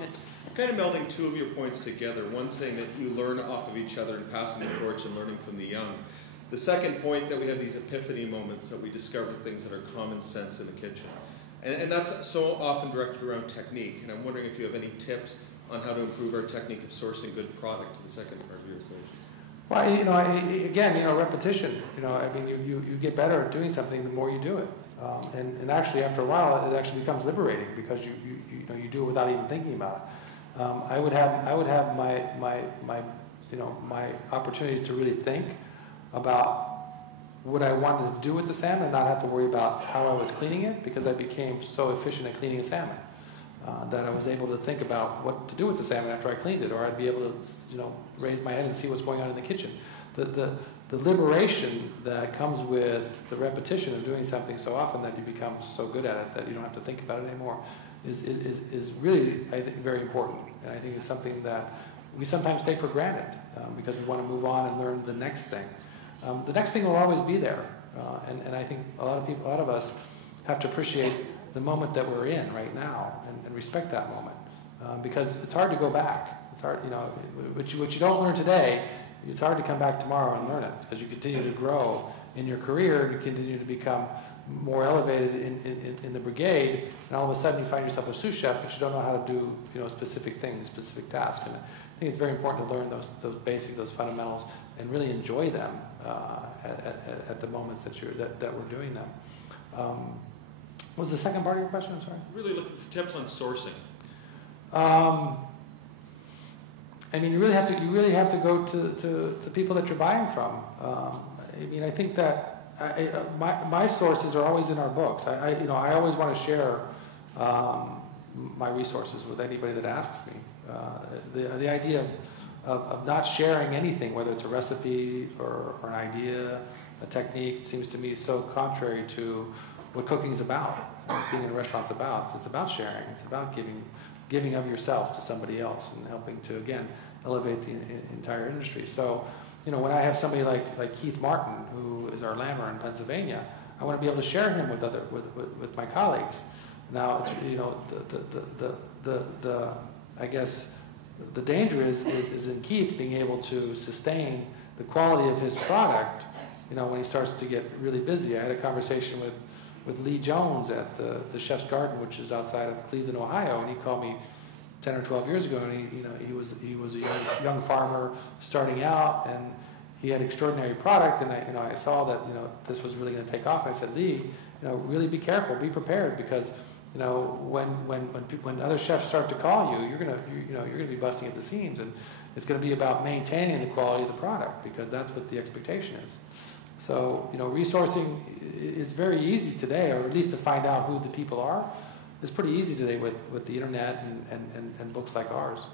ahead. Kind of melding two of your points together. One saying that you learn off of each other and passing the torch and learning from the young. The second point, that we have these epiphany moments that we discover things that are common sense in the kitchen. And that's so often directed around technique. And I'm wondering if you have any tips on how to improve our technique of sourcing good product to the second part of your equation. Well, again, repetition. I mean, you get better at doing something the more you do it. And actually, after a while, it actually becomes liberating because you do it without even thinking about it. I would have my opportunities to really think about what I wanted to do with the salmon and not have to worry about how I was cleaning it, because I became so efficient at cleaning a salmon that I was able to think about what to do with the salmon after I cleaned it, or I'd be able to raise my head and see what's going on in the kitchen. The liberation that comes with the repetition of doing something so often that you become so good at it that you don't have to think about it anymore is really, I think, very important. And I think it's something that we sometimes take for granted because we want to move on and learn the next thing. The next thing will always be there, and I think a lot of us have to appreciate the moment that we're in right now and respect that moment, because it's hard to go back. It's hard, what you don't learn today, it's hard to come back tomorrow and learn it, because you continue to grow in your career and you continue to become more elevated in the brigade, and all of a sudden you find yourself a sous chef, but you don't know how to do specific things, specific tasks. And I think it's very important to learn those basics, those fundamentals, and really enjoy them at the moments that we're doing them. What was the second part of your question? I'm sorry. Really looking for tips on sourcing. I mean, you really have to go to people that you're buying from. I mean, I think that my sources are always in our books. I always want to share my resources with anybody that asks me. The idea of not sharing anything, whether it's a recipe or an idea, a technique, seems to me so contrary to what cooking is about. Being in a restaurant's about. It's about sharing. It's about giving of yourself to somebody else and helping to, again, elevate the entire industry. So, when I have somebody like Keith Martin, who is our lammer in Pennsylvania, I want to be able to share him with my colleagues. Now, it's, I guess the danger is in Keith being able to sustain the quality of his product, when he starts to get really busy. I had a conversation with Lee Jones at the Chef's Garden, which is outside of Cleveland, Ohio, and he called me 10 or 12 years ago, and he was a young farmer starting out, and he had extraordinary product, and I saw that this was really going to take off. I said, Lee, really be careful, be prepared, because when other chefs start to call you, you're gonna be busting at the seams, and it's going to be about maintaining the quality of the product, because that's what the expectation is. So resourcing is very easy today, or at least to find out who the people are. It's pretty easy today with the internet and books like ours.